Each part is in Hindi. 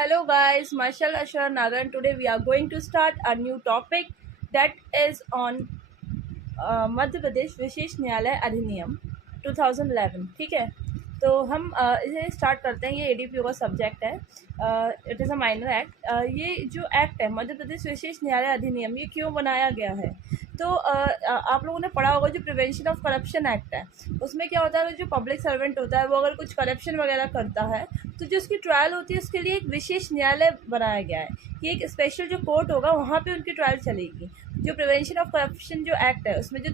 Hello guys, myself Ashar Nagan. Today we are going to start a new topic that is on Madhya Pradesh विशेष न्यायालय अधिनियम 2011। ठीक है, तो हम इसे स्टार्ट करते हैं। ये एडीपीओ का सब्जेक्ट है। It is a minor act. ये जो एक्ट है मध्य प्रदेश विशेष न्यायालय अधिनियम, ये क्यों बनाया गया है? तो आप लोगों ने पढ़ा होगा जो प्रिवेंशन ऑफ करप्शन एक्ट है, उसमें क्या होता है, जो पब्लिक सर्वेंट होता है वो अगर कुछ करप्शन वगैरह करता है तो जो उसकी ट्रायल होती है उसके लिए एक विशेष न्यायालय बनाया गया है कि एक स्पेशल जो कोर्ट होगा वहाँ पे उनकी ट्रायल चलेगी। जो प्रिवेंशन ऑफ करप्शन जो एक्ट है उसमें जो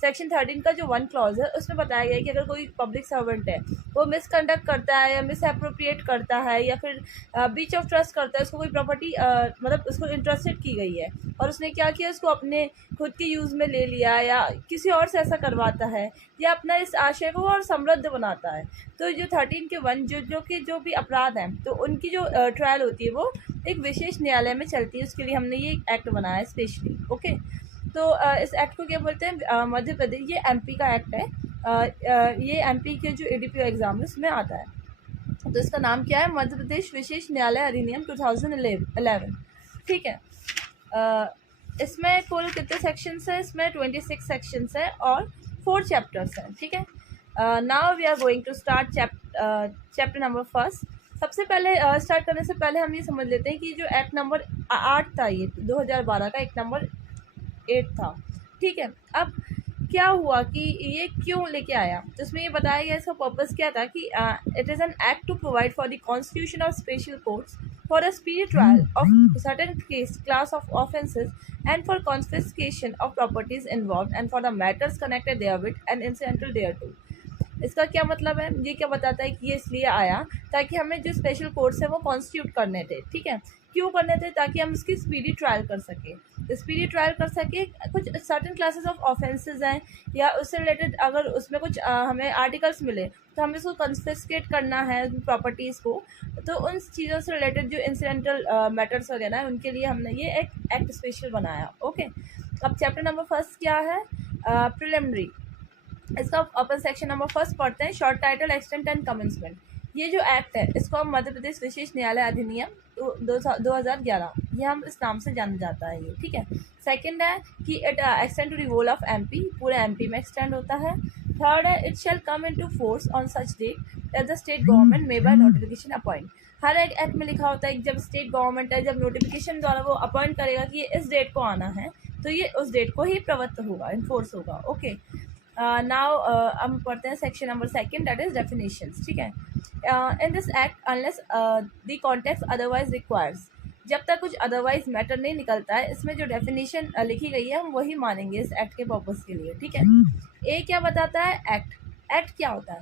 सेक्शन 13 का जो 1 क्लॉज है उसमें बताया गया है कि अगर कोई पब्लिक सर्वेंट है वो मिसकंडक्ट करता है या मिस अप्रोप्रिएट करता है या फिर ब्रीच ऑफ ट्रस्ट करता है, उसको कोई प्रॉपर्टी मतलब उसको इंटरेस्टेड की गई है और उसने क्या किया, उसको अपने खुद के यूज़ में ले लिया या किसी और से ऐसा करवाता है या अपना इस आशय को और समृद्ध बनाता है, तो जो 13 के 1 जो भी अपराध हैं तो उनकी जो ट्रायल होती है वो एक विशेष न्यायालय में चलती है। उसके लिए हमने ये एक्ट बनाया है स्पेशली। ओके, तो इस एक्ट को क्या बोलते हैं? मध्य प्रदेश, ये एमपी का एक्ट है। ये एमपी के जो एडीपीओ एग्जाम है उसमें आता है, तो इसका नाम क्या है? मध्य प्रदेश विशेष न्यायालय अधिनियम 2011। ठीक है, इसमें कुल कितने सेक्शंस है? इसमें 26 सेक्शंस है और 4 चैप्टर्स हैं। ठीक है, now we are going to start chapter number first. सबसे पहले स्टार्ट करने से पहले हम ये समझ लेते हैं कि जो एक्ट नंबर 8 था, ये 2012 का एक्ट नंबर 8 था। ठीक है, अब क्या हुआ कि ये क्यों लेके आया, तो उसमें ये बताया गया इसका पर्पस क्या था कि it is an act to provide for the constitution of special courts for a speedy trial of certain class of offences and for confiscation of properties involved and for the matters connected therewith and incidental thereto। इसका क्या मतलब है? ये क्या बताता है कि ये इसलिए आया ताकि हमें जो स्पेशल कोर्ट्स है वो कॉन्स्टिट्यूट करने थे। ठीक है, क्यों करने थे? ताकि हम उसकी स्पीडी ट्रायल कर सकें। स्पीडी ट्रायल कर सके, कुछ सर्टेन क्लासेस ऑफ ऑफेंसेस हैं या उससे रिलेटेड अगर उसमें कुछ हमें आर्टिकल्स मिले तो हमें उसको कन्फिस्केट करना है प्रॉपर्टीज़ को, तो उन चीज़ों से रिलेटेड जो इंसिडेंटल मैटर्स वगैरह हैं उनके लिए हमने ये एक एक्ट स्पेशल बनाया। ओके, अब चैप्टर नंबर फर्स्ट क्या है? प्रिलिमिनरी। इसका अपन सेक्शन नंबर फर्स्ट पढ़ते हैं, short title, extent and commencement. ये जो एक्ट है इसको हम मध्य प्रदेश विशेष न्यायालय अधिनियम 2011 ये हम इस नाम से जाना जाता है ये। ठीक है, सेकंड है कि it extend to the whole of MP, पूरे एमपी में एक्सटेंड होता है। थर्ड है it shall come into force on such date as the state government may by notification appoint. हर एक एक्ट में लिखा होता है कि जब स्टेट गवर्नमेंट है, जब नोटिफिकेशन द्वारा वो अपॉइंट करेगा कि ये इस डेट को आना है तो ये उस डेट को ही प्रवृत्त होगा, इन्फोर्स होगा। ओके, नाउ हम पढ़ते हैं section number second, that is definitions. ठीक है, in this act unless the context otherwise requires, जब तक कुछ अदरवाइज मैटर नहीं निकलता है, इसमें जो डेफिनेशन लिखी गई है हम वही मानेंगे इस एक्ट के पर्पस के लिए। ठीक है, ए क्या बताता है? एक्ट। एक्ट क्या होता है?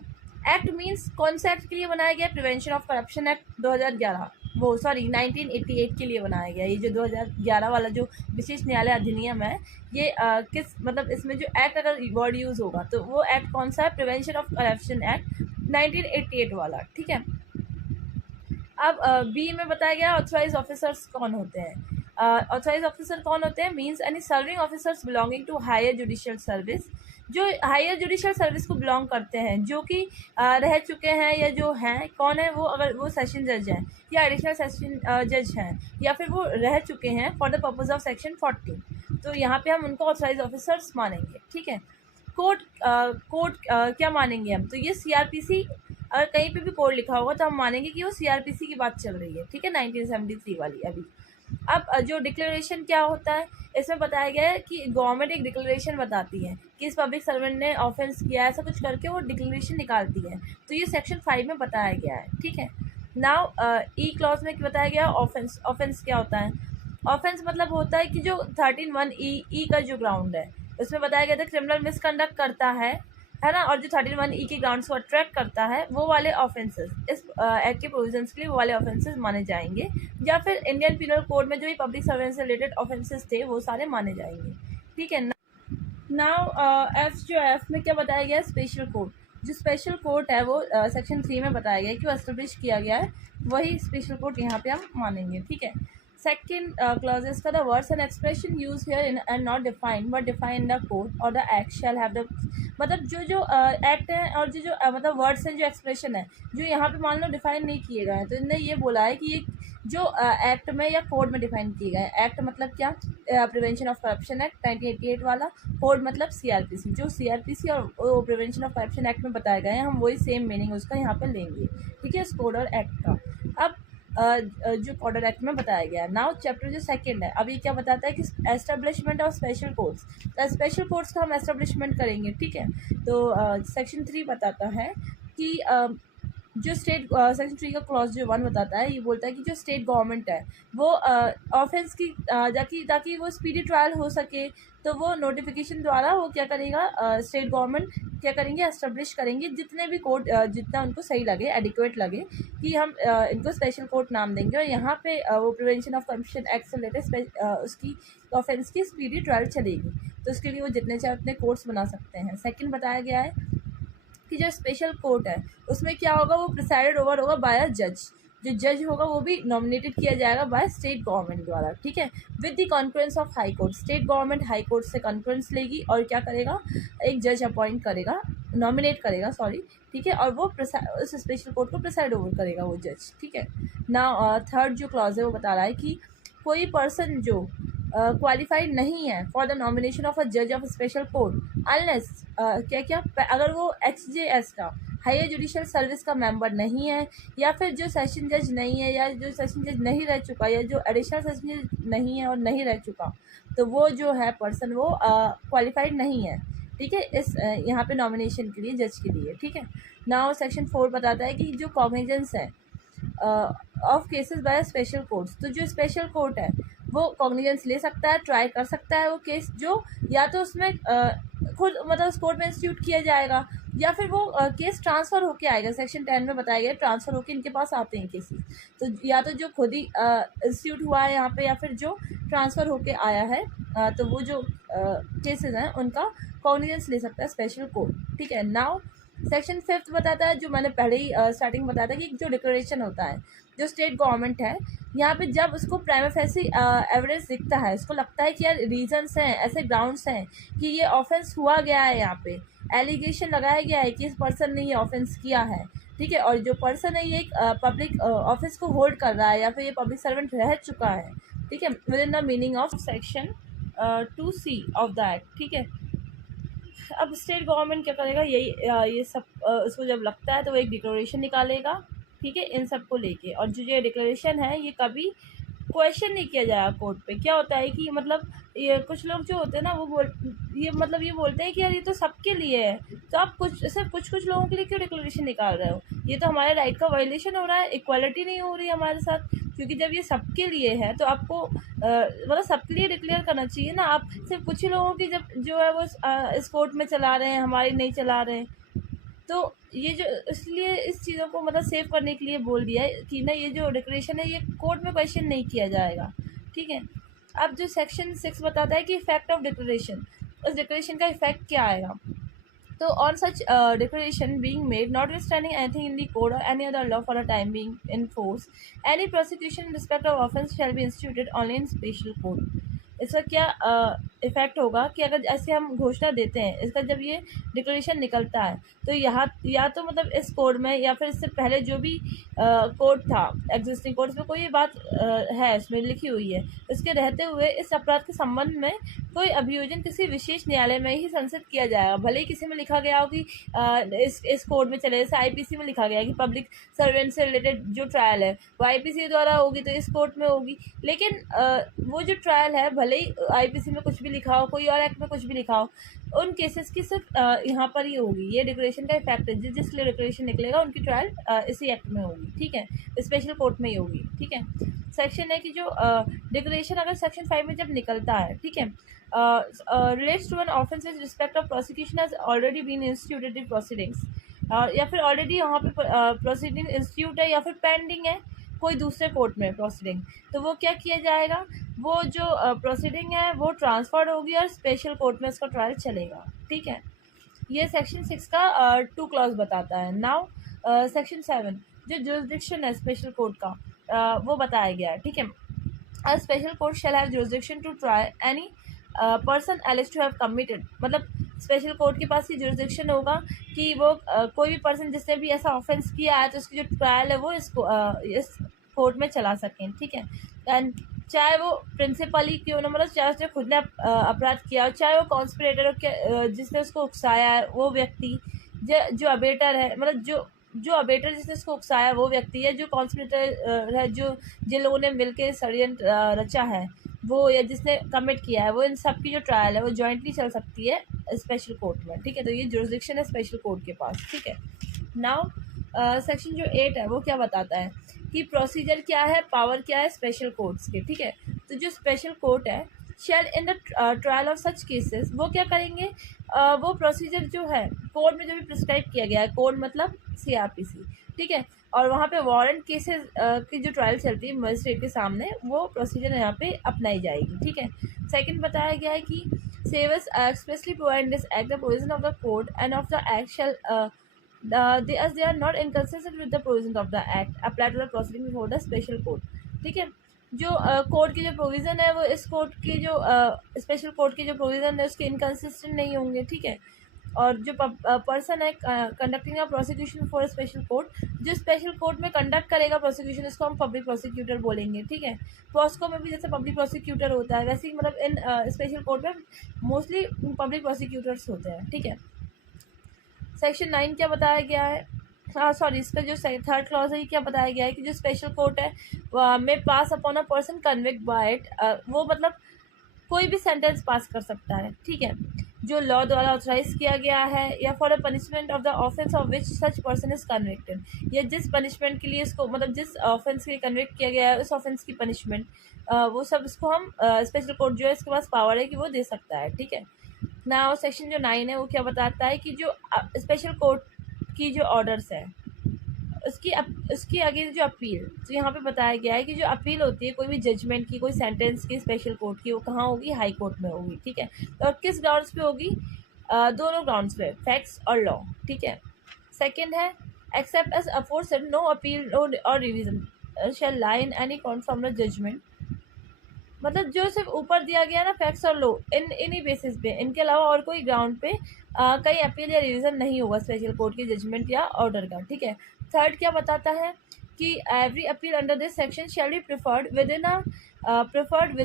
एक्ट मीन्स कौन से एक्ट के लिए बनाया गया? प्रिवेंशन ऑफ करप्शन एक्ट 2011, वो सॉरी 1988 के लिए बनाया गया। ये जो 2011 वाला जो विशेष न्यायालय अधिनियम है ये किस मतलब इसमें जो एक्ट अगर वर्ड यूज़ होगा तो वो एक्ट कौन सा है? प्रिवेंशन ऑफ करप्शन एक्ट 1988 वाला। ठीक है, अब बी में बताया गया ऑथराइज ऑफिसर्स कौन होते हैं। ऑथराइज ऑफिसर कौन होते हैं? Means any serving officers belonging to higher judicial service, जो हायर जुडिशियल सर्विस को बिलोंग करते हैं, जो कि रह चुके हैं या जो हैं, कौन है वो? अगर वो सेशन जज हैं या एडिशनल सेशन जज हैं या फिर वो रह चुके हैं for the purpose of section 40, तो यहाँ पे हम उनको ऑथराइज ऑफिसर्स मानेंगे। ठीक है, कोर्ट क्या मानेंगे हम? तो ये सीआरपीसी, अगर कहीं पे भी कोड लिखा होगा तो हम मानेंगे कि वो सीआरपीसी की बात चल रही है। ठीक है, 1973 वाली। अभी अब जो डिक्लेरेशन क्या होता है, इसमें बताया गया है कि गवर्नमेंट एक डिक्लेरेशन बताती है कि इस पब्लिक सर्वेंट ने ऑफेंस किया, ऐसा कुछ करके वो डिक्लेरेशन निकालती है, तो ये सेक्शन 5 में बताया गया है। ठीक है, नाउ ई क्लॉज में बताया गया ऑफेंस। ऑफेंस क्या होता है? ऑफेंस मतलब होता है कि जो 13(1) ई का जो ग्राउंड है उसमें बताया गया था क्रिमिनल मिसकंडक्ट करता है ना, और जो 13(1) के ग्राउंड्स को अट्रैक्ट करता है वो वाले ऑफेंसेस इस एक्ट के प्रोविजंस के लिए वो वाले ऑफेंसेस माने जाएंगे, या फिर इंडियन पिनल कोड में जो भी पब्लिक सर्वेंस से रिलेटेड ऑफेंसेस थे वो सारे माने जाएंगे। ठीक है, नाउ एफ जो एफ में क्या बताया गया है? Special court. जो स्पेशल कोर्ट है वो सेक्शन 3 में बताया गया है कि वो एस्टेब्लिश किया गया है, वही स्पेशल कोर्ट यहाँ पे हम मानेंगे। ठीक है, सेकेंड क्लॉज इसका the words and expression use herein and not defined but define the code और the act shall have the, मतलब जो एक्ट है और जो मतलब वर्ड्स हैं, जो एक्सप्रेशन है, जो यहाँ पे मान लो डिफाइन नहीं किए गए हैं, तो इनने ये बोला है कि ये जो एक्ट में या कोड में डिफाइन किए गए हैं। एक्ट मतलब क्या, प्रिवेंशन ऑफ करप्शन एक्ट 1988 वाला। कोड मतलब सीआरपीसी, जो सीआरपीसी और प्रिवेंशन ऑफ करप्शन एक्ट में बताए गए हैं, हम वही सेम मीनिंग उसका यहाँ पे लेंगे, ठीक है, इस कोड और एक्ट का। अब जो कोड एक्ट में बताया गया है। नाउ चैप्टर जो सेकंड है, अब ये क्या बताता है कि एस्टेब्लिशमेंट ऑफ स्पेशल कोर्ट्स, तो स्पेशल कोर्ट्स का हम एस्टेब्लिशमेंट करेंगे, ठीक है। तो सेक्शन 3 बताता है कि जो स्टेट, सेक्शन 3 का क्लॉज जो 1 बताता है, ये बोलता है कि जो स्टेट गवर्नमेंट है वो ऑफेंस की ताकि वो स्पीडी ट्रायल हो सके, तो वो नोटिफिकेशन द्वारा वो क्या करेगा, स्टेट गवर्नमेंट क्या करेंगे, एस्टेब्लिश करेंगे जितने भी कोर्ट, जितना उनको सही लगे, एडिक्वेट लगे, कि हम इनको स्पेशल कोर्ट नाम देंगे। और यहाँ पे वो प्रिवेंशन ऑफ करप्शन एक्ट से रिलेटेड उसकी ऑफेंस की स्पीडी ट्रायल चलेगी, तो उसके लिए वो जितने चाहे उतने कोर्ट्स बना सकते हैं। सेकंड बताया गया है कि जो स्पेशल कोर्ट है उसमें क्या होगा, वो प्रिसाइडेड ओवर होगा बाय अ जज, जो जज होगा वो भी नॉमिनेटेड किया जाएगा बाय स्टेट गवर्नमेंट द्वारा, ठीक है, with the conference of high court. State government high court से कॉन्फ्रेंस लेगी और क्या करेगा, एक जज अपॉइंट करेगा, नॉमिनेट करेगा, सॉरी, ठीक है, और वो उस स्पेशल कोर्ट को प्रिसाइड ओवर करेगा वो जज, ठीक है ना। थर्ड जो क्लॉज है वो बता रहा है कि कोई पर्सन जो क्वालिफाइड नहीं है for the nomination of a जज ऑफ स्पेशल कोर्ट अनलेस अगर वो HJS का, हायर जुडिशियल सर्विस का मेंबर नहीं है, या फिर जो सेशन जज नहीं है, या जो सेशन जज नहीं रह चुका, या जो एडिशनल सेशन जज नहीं है और नहीं रह चुका, तो वो जो है पर्सन वो क्वालिफाइड नहीं है, ठीक है, इस यहाँ पे नॉमिनेशन के लिए, जज के लिए, ठीक है। नाउ सेक्शन 4 बताता है कि जो कॉग्निजेंस है of cases by special courts, तो जो स्पेशल कोर्ट है वो कॉग्निजेंस ले सकता है, ट्राई कर सकता है वो केस, जो या तो उसमें खुद मतलब उस कोर्ट में इंस्टीट्यूट किया जाएगा, या फिर वो केस ट्रांसफ़र होके आएगा। सेक्शन 10 में बताया गया ट्रांसफ़र होके इनके पास आते हैं केसेस, तो या तो जो खुद ही इंस्टीट्यूट हुआ है यहाँ पे, या फिर जो ट्रांसफ़र होके आया है, तो वो जो केसेस हैं उनका कॉग्निजेंस ले सकता है स्पेशल कोर्ट, ठीक है। नाउ सेक्शन 5 बताता है, जो मैंने पहले ही स्टार्टिंग बताया था, कि जो डिक्लेरेशन होता है, जो स्टेट गवर्नमेंट है यहाँ पे, जब उसको प्राइमा फेसी एविडेंस दिखता है, उसको लगता है कि यार रीजंस हैं, ऐसे ग्राउंड्स हैं कि ये ऑफेंस हुआ गया है, यहाँ पे एलिगेशन लगाया गया है कि इस पर्सन ने ये ऑफेंस किया है, ठीक है, और जो पर्सन है ये एक पब्लिक ऑफिस को होल्ड कर रहा है, या फिर ये पब्लिक सर्वेंट रह चुका है, ठीक है, with in the meaning of section 2C of the act, ठीक है। अब स्टेट गवर्नमेंट क्या करेगा, यही ये सब उसको जब लगता है तो वो एक डिक्लेरेशन निकालेगा, ठीक है, इन सब को लेके, और जो ये डिक्लेरेशन है ये कभी क्वेश्चन नहीं किया जाएगा कोर्ट पे। क्या होता है कि मतलब ये कुछ लोग जो होते हैं ना, वो ये बोलते हैं कि यार ये तो सबके लिए है, तो आप सिर्फ कुछ लोगों के लिए क्यों डिक्लेरेशन निकाल रहे हो, ये तो हमारे राइट का वायलेशन हो रहा है, इक्वालिटी नहीं हो रही है हमारे साथ, क्योंकि जब ये सबके लिए है तो आपको मतलब सबके लिए डिक्लेयर करना चाहिए ना। आप सिर्फ कुछ ही लोगों की जब जो है वो इस कोर्ट में चला रहे हैं, हमारी नहीं चला रहे हैं, तो ये जो इसलिए इस चीज़ों को मतलब सेव करने के लिए बोल दिया है कि ना, ये जो डिक्लेरेशन है ये कोर्ट में क्वेश्चन नहीं किया जाएगा, ठीक है। अब जो सेक्शन 6 बताता है कि इफेक्ट ऑफ डिक्लेरेशन, उस डिक्लेरेशन का इफेक्ट क्या आएगा, तो on such declaration being made, notwithstanding anything in the code or any other law for a time being in force, any prosecution in respect of offence shall be instituted only in special court। इसका क्या इफ़ेक्ट होगा कि अगर ऐसे हम घोषणा देते हैं, इसका जब ये डिक्लेरेशन निकलता है, तो यहाँ या तो मतलब इस कोड में या फिर इससे पहले जो भी कोड था, एग्जिस्टिंग कोड में कोई ये बात है इसमें लिखी हुई है, इसके रहते हुए इस अपराध के संबंध में कोई अभियोजन किसी विशेष न्यायालय में ही संसद किया जाएगा। भले ही किसी में लिखा गया हो कि इस कोड में चले, जैसे IPC में लिखा गया है कि पब्लिक सर्वेंट से रिलेटेड जो ट्रायल है वो IPC द्वारा होगी, तो इस कोर्ट में होगी, लेकिन वो जो ट्रायल है भले ही IPC में कुछ भी लिखा हो, कोई और एक्ट में कुछ भी लिखा हो, उन केसेस की सिर्फ यहाँ पर ही होगी। ये डिक्लेरेशन का इफेक्ट है, जिस लिए डिक्लेरेशन निकलेगा उनकी ट्रायल इसी एक्ट में होगी, ठीक है, स्पेशल कोर्ट में ही होगी, ठीक है। सेक्शन है कि जो डिक्लेरेशन अगर सेक्शन 5 में जब निकलता है, ठीक है, relates to an offence with respect of prosecution has already been instituted in proceedings, या फिर ऑलरेडी यहाँ पे प्रोसीडिंग इंस्टीट्यूट है या फिर पेंडिंग है कोई दूसरे कोर्ट में प्रोसीडिंग, तो वो क्या किया जाएगा, वो जो प्रोसीडिंग है वो ट्रांसफर्ड होगी और स्पेशल कोर्ट में उसका ट्रायल चलेगा, ठीक है। ये सेक्शन 6 का 2 क्लॉज बताता है। नाउ सेक्शन 7 जो जुरिसडिक्शन है स्पेशल कोर्ट का वो बताया गया है, ठीक है। A special court shall have jurisdiction to try any person alleged to have committed, मतलब स्पेशल कोर्ट के पास ये जुरिस्डिक्शन होगा कि वो कोई भी पर्सन जिसने भी ऐसा ऑफेंस किया है तो उसकी जो ट्रायल है वो इस कोर्ट में चला सकें, ठीक है। एंड चाहे वो प्रिंसिपली क्यों ना, मतलब चाहे उसने खुद ने अपराध किया हो, चाहे वो कॉन्स्पिरेटर हो के जिसने उसको उकसाया है वो व्यक्ति, जो अबेटर है, मतलब जो अबेटर जिसने उसको उकसाया वो व्यक्ति है, जो कॉन्स्पिरेटर है, जो जिन लोगों ने मिलकर षड्यंत्र रचा है वो, या जिसने कमिट किया है वो, इन सब की जो ट्रायल है वो जॉइंटली चल सकती है स्पेशल कोर्ट में, ठीक है। तो ये जुरिस्डिक्शन है स्पेशल कोर्ट के पास, ठीक है। नाउ सेक्शन जो 8 है वो क्या बताता है कि प्रोसीजर क्या है, पावर क्या है स्पेशल कोर्ट्स के, ठीक है। तो जो स्पेशल कोर्ट है, shall in the trial of such cases, वो क्या करेंगे, वो प्रोसीजर जो है कोर्ट में जो भी प्रिस्क्राइब किया गया है, कोर्ट मतलब CRPC, ठीक है, और वहाँ पे वारंट केसेस की जो ट्रायल चलती है मजिस्ट्रेट के सामने, वो प्रोसीजर यहाँ पे अपनाई जाएगी, ठीक है। सेकंड बताया गया है कि सेवर्स expressly provide this act the provision of the code and of the act shall they are not inconsistent with the provisions of the act applied to the proceeding before the special court, ठीक है। जो कोर्ट की जो प्रोविज़न है वो इस कोर्ट की जो स्पेशल कोर्ट की जो प्रोविज़न है उसके इनकन्सिस्टेंट नहीं होंगे, ठीक है। और जो पर्सन है conducting a prosecution for special court, जो स्पेशल कोर्ट में कंडक्ट करेगा प्रोसिक्यूशन, इसको हम पब्लिक प्रोसिक्यूटर बोलेंगे, ठीक है। पॉस्को में भी जैसे पब्लिक प्रोसिक्यूटर होता है वैसे ही मतलब इन स्पेशल कोर्ट में मोस्टली पब्लिक प्रोसिक्यूटर्स होते हैं, ठीक है। सेक्शन 9 क्या बताया गया है, हाँ सॉरी, इसका जो थर्ड क्लॉज है ये क्या बताया गया है कि जो स्पेशल कोर्ट है में pass upon a person convict by it, वो मतलब कोई भी सेंटेंस पास कर सकता है, ठीक है, जो लॉ द्वारा ऑथराइज किया गया है, या for the punishment of the offence of which such person is convicted, या जिस पनिशमेंट के लिए इसको मतलब जिस ऑफेंस के कन्विक्ट किया गया है उस ऑफेंस की पनिशमेंट, वो सब इसको हम स्पेशल कोर्ट जो है इसके पास पावर है कि वो दे सकता है, ठीक है। नाउ सेक्शन जो 9 है वो क्या बताता है कि जो स्पेशल कोर्ट की जो ऑर्डर्स है उसकी आगे जो अपील, तो यहाँ पे बताया गया है कि जो अपील होती है कोई भी जजमेंट की, कोई सेंटेंस की स्पेशल कोर्ट की, वो कहाँ होगी, हाई कोर्ट में होगी, ठीक है। और किस ग्राउंड्स पे होगी, दोनों ग्राउंड्स पे, फैक्ट्स और लॉ, ठीक है। सेकंड है except as aforesaid no appeal और revision shall lie in any court from the judgment, मतलब जो सिर्फ ऊपर दिया गया ना फैक्ट्स और लो, इन्हीं बेसिस पे, इनके अलावा और कोई ग्राउंड पे कहीं अपील या रिवीजन नहीं होगा स्पेशल कोर्ट के जजमेंट या ऑर्डर का, ठीक है। थर्ड क्या बताता है कि every appeal under this section shall be preferred with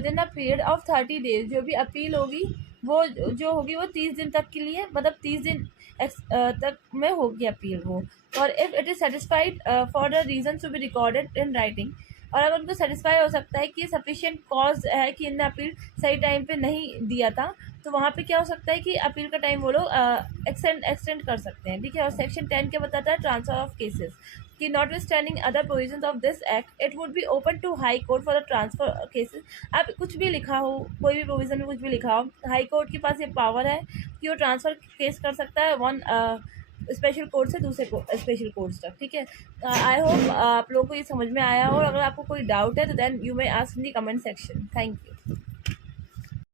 in a period of 30 days, जो भी अपील होगी वो जो होगी वो 30 दिन तक के लिए, मतलब 30 दिन तक में होगी अपील वो, और if it is satisfied for the reason to be recorded in writing, और अगर उनको सेटिस्फाई हो सकता है कि सफिशिएंट कॉज है कि इनने अपील सही टाइम पे नहीं दिया था, तो वहाँ पे क्या हो सकता है कि अपील का टाइम वो लोग एक्सटेंड कर सकते हैं, ठीक है। और सेक्शन 10 क्या बताता है, ट्रांसफर ऑफ केसेस, कि notwithstanding other provisions of this act it would be open to high court for the transfer cases. अब कुछ भी लिखा हो, कोई भी प्रोविजन में कुछ भी लिखा हो, हाई कोर्ट के पास ये पावर है कि वो ट्रांसफ़र केस कर सकता है वन स्पेशल कोर्ट से दूसरे स्पेशल कोर्ट्स तक, ठीक है। आई होप आप लोगों को ये समझ में आया हो, और अगर आपको कोई डाउट है तो then you may ask in the comment section. Thank you.